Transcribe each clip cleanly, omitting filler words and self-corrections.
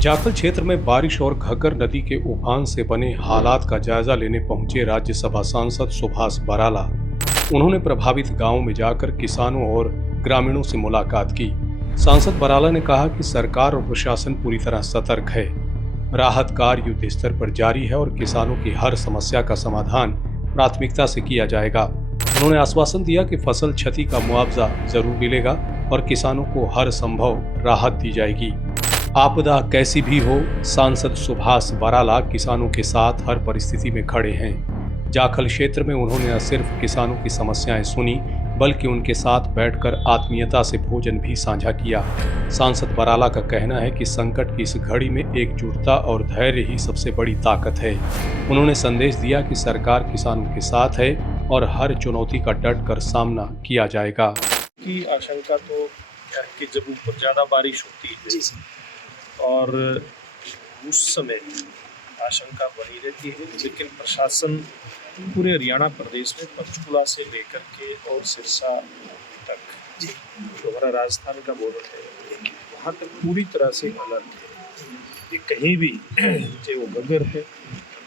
जाखल क्षेत्र में बारिश और घग्गर नदी के उफान से बने हालात का जायजा लेने पहुंचे राज्यसभा सांसद सुभाष बराला। उन्होंने प्रभावित गांवों में जाकर किसानों और ग्रामीणों से मुलाकात की। सांसद बराला ने कहा कि सरकार और प्रशासन पूरी तरह सतर्क है। राहत कार्य युद्ध स्तर पर जारी है और किसानों की हर समस्या का समाधान प्राथमिकता से किया जाएगा। उन्होंने आश्वासन दिया कि फसल क्षति का मुआवजा जरूर मिलेगा और किसानों को हर संभव राहत दी जाएगी। आपदा कैसी भी हो, सांसद सुभाष बराला किसानों के साथ हर परिस्थिति में खड़े हैं। जाखल क्षेत्र में उन्होंने न सिर्फ किसानों की समस्याएं सुनी, बल्कि उनके साथ बैठकर आत्मीयता से भोजन भी साझा किया। सांसद बराला का कहना है कि संकट की इस घड़ी में एकजुटता और धैर्य ही सबसे बड़ी ताकत है। उन्होंने संदेश दिया कि सरकार किसानों के साथ है और हर चुनौती का डट कर सामना किया जाएगा। की आशंका तो है कि जब ऊपर ज़्यादा बारिश होती है और उस समय आशंका बनी रहती है, लेकिन प्रशासन पूरे हरियाणा प्रदेश में पंचकुला से लेकर के और सिरसा तक, जो हमारा राजस्थान का बॉर्डर है, वहाँ तक पूरी तरह से अलर्ट है कि कहीं भी चाहे वो घग्गर है,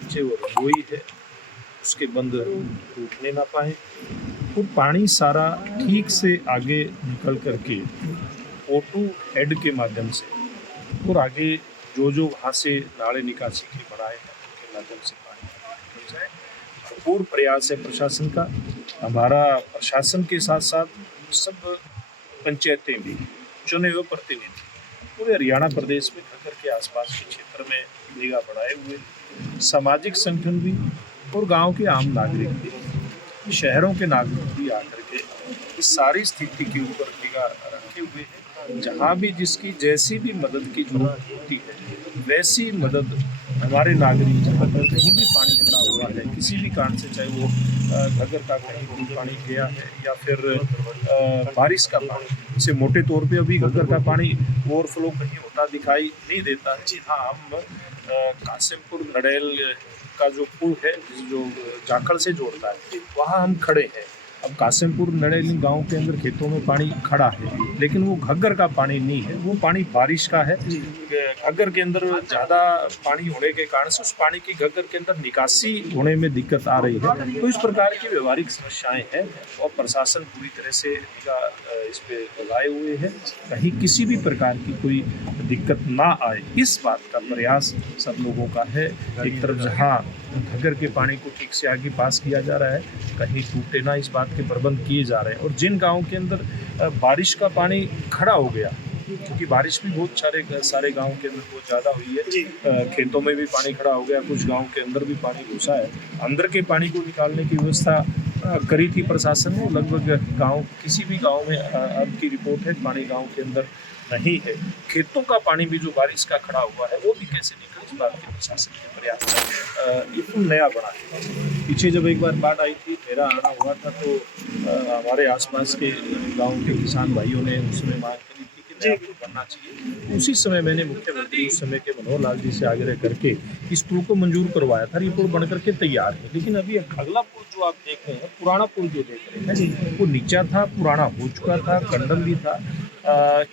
चाहे वो रंगोई है, उसके बंद टूटने ना पाए और पानी सारा ठीक से आगे निकल करके O2 हेड के माध्यम से और आगे जो वहाँ से नाले निकासी के बनाए हैं उनके माध्यम से पानी निकल जाए। भरपूर प्रयास है प्रशासन का। हमारा प्रशासन के साथ साथ सब पंचायतें भी, चुने हुए प्रतिनिधि पूरे हरियाणा प्रदेश में घग्गर के आसपास के क्षेत्र में निगाह बढ़ाए हुए, सामाजिक संगठन भी और गांव के आम नागरिक भी, शहरों के नागरिक भी आकर के इस सारी स्थिति के ऊपर निगाह रखे हुए हैं। जहाँ भी जिसकी जैसी भी मदद की जरूरत होती है, वैसी मदद हमारे नागरिक, जहाँ पर कहीं भी पानी खड़ा हुआ है किसी भी कारण से, चाहे वो घग्गर का कहीं भी पानी गया है या फिर बारिश का पानी, जैसे मोटे तौर पे अभी घग्गर का पानी ओवरफ्लो कहीं होता दिखाई नहीं देता है। जी हाँ, हम कासिमपुर नड़ेल का जो पुल है जो जाखल से जोड़ता है, वहाँ हम खड़े हैं। अब कासिमपुर नड़ेल गांव के अंदर खेतों में पानी खड़ा है, लेकिन वो घग्गर का पानी नहीं है, वो पानी बारिश का है। घग्गर के अंदर ज़्यादा पानी होने के कारण से उस पानी की घग्गर के अंदर निकासी होने में दिक्कत आ रही है। तो इस प्रकार की व्यवहारिक समस्याएं हैं और प्रशासन पूरी तरह से निगाह इस पे लगाए हुए है, कहीं किसी भी प्रकार की कोई दिक्कत ना आए, इस बात का प्रयास सब लोगों का है। एक तरफ जहाँ घग्गर के पानी को ठीक से आगे पास किया जा रहा है, कहीं टूटे ना, इस बात के प्रबंध किए जा रहे हैं। और जिन गाँव के अंदर बारिश का पानी खड़ा हो गया, क्योंकि बारिश भी बहुत सारे गांव के अंदर बहुत ज़्यादा हुई है, खेतों में भी पानी खड़ा हो गया, कुछ गांव के अंदर भी पानी घुसा है। अंदर के पानी को निकालने की व्यवस्था करी थी प्रशासन ने। लगभग गांव, किसी भी गांव में अब की रिपोर्ट है पानी गांव के अंदर नहीं है। खेतों का पानी भी जो बारिश का खड़ा हुआ है वो भी कैसे निकले, इस बात के प्रशासन के प्रयास ये तो नया बना है। पीछे जब एक बार बाढ़ आई थी, मेरा आना हुआ था, तो हमारे आसपास के गाँव के किसान भाइयों ने उसमें मांग करी थी कि नया पुल बनना चाहिए। उसी समय मैंने मुख्यमंत्री उस समय के मनोहर लाल जी से आग्रह करके इस पुल को मंजूर करवाया था। ये पुल बन करके तैयार है, लेकिन अभी अगला पुल जो आप देख रहे हैं, पुराना पुल जो देख रहे हैं, वो नीचा था, पुराना हो चुका था, कंडम भी था,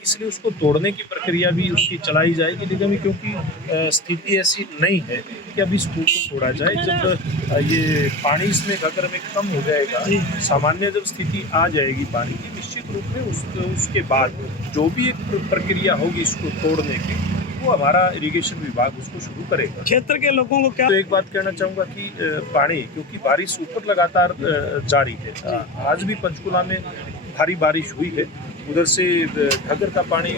इसलिए उसको तोड़ने की प्रक्रिया भी उसकी चलाई जाएगी। लेकिन अभी क्योंकि स्थिति ऐसी नहीं है कि अभी इस पुल को तोड़ा जाए, जब ये पानी इसमें घग्गर में कम हो जाएगा, सामान्य जब स्थिति आ जाएगी पानी की, निश्चित रूप में उसके बाद जो भी एक प्रक्रिया होगी इसको तोड़ने की, वो हमारा इरिगेशन विभाग उसको शुरू करेगा। क्षेत्र के लोगों को क्या तो एक बात कहना चाहूँगा कि पानी, क्योंकि बारिश ऊपर लगातार जारी है, आज भी पंचकुला में भारी बारिश हुई है, उधर से घग्गर का पानी,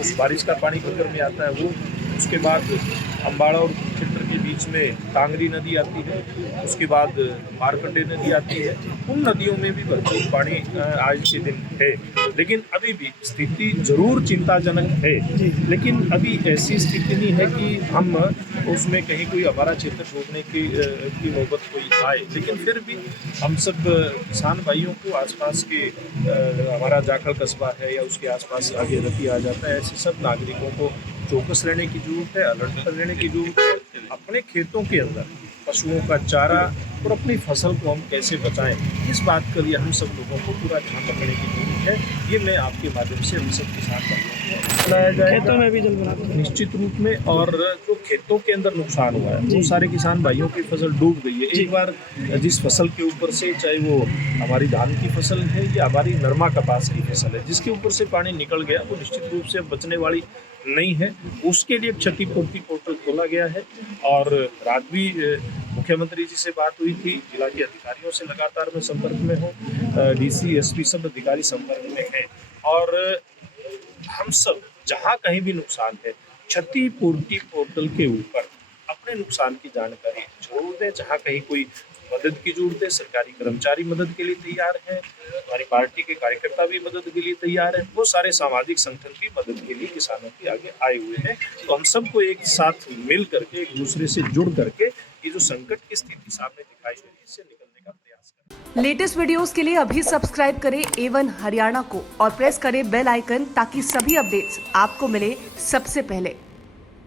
उस बारिश का पानी घग्गर में आता है वो, उसके बाद अम्बाड़ा और क्षेत्र के बीच में कांगरी नदी आती है, उसके बाद मारकंडे नदी आती है। उन नदियों में भी भरपूर पानी आज के दिन है, लेकिन अभी भी स्थिति जरूर चिंताजनक है। लेकिन अभी ऐसी स्थिति नहीं है कि हम उसमें कहीं कोई हमारा क्षेत्र छोड़ने की नौबत कोई आए, लेकिन फिर भी हम सब किसान भाइयों को, आसपास के हमारा जाखल कस्बा है या उसके आसपास आगे रखी आ जाता है, ऐसे सब नागरिकों को चौकस रहने की जरूरत है, अलर्ट पर रहने की जरूरत है। अपने खेतों के अंदर पशुओं का चारा और अपनी फसल को हम कैसे बचाएं, इस बात के लिए हम सब लोगों को पूरा ध्यान रखने की जरूरत है। ये मैं आपके माध्यम से हम सब किसान भाइयों को बताया जाएगा। खेतों में भी जल बनाते हैं निश्चित रूप में, और जो खेतों के अंदर नुकसान हुआ है, बहुत सारे किसान भाइयों की फसल डूब गई है। एक बार जिस फसल के ऊपर से, चाहे वो हमारी धान की फसल है या हमारी नरमा कपास की फसल है, जिसके ऊपर से पानी निकल गया, वो निश्चित रूप से बचने वाली नहीं है। उसके लिए क्षतिपूर्ति पोर्टल खोला गया है। और रात भी मुख्यमंत्री जी से बात हुई थी, जिला के अधिकारियों से लगातार मैं संपर्क में हूँ, डीसी एसपी सब अधिकारी संपर्क में हैं। और हम सब जहाँ कहीं भी नुकसान है, क्षतिपूर्ति पोर्टल के ऊपर अपने नुकसान की जानकारी जरूर दें। जहाँ कहीं कोई मदद की जरूरत है, सरकारी कर्मचारी मदद के लिए तैयार हैं, हमारी पार्टी के कार्यकर्ता भी मदद के लिए तैयार हैं, वो सारे सामाजिक संगठन भी मदद के लिए किसानों के आगे आए हुए हैं। तो हम सबको एक साथ मिल करके, एक दूसरे से जुड़ करके ये जो संकट की स्थिति सामने दिखाई दे रही है, इससे निकलने का प्रयास करें। लेटेस्ट वीडियोस के लिए अभी सब्सक्राइब करें A1 हरियाणा को और प्रेस करें बेल आइकन ताकि सभी अपडेट्स आपको मिले सबसे पहले।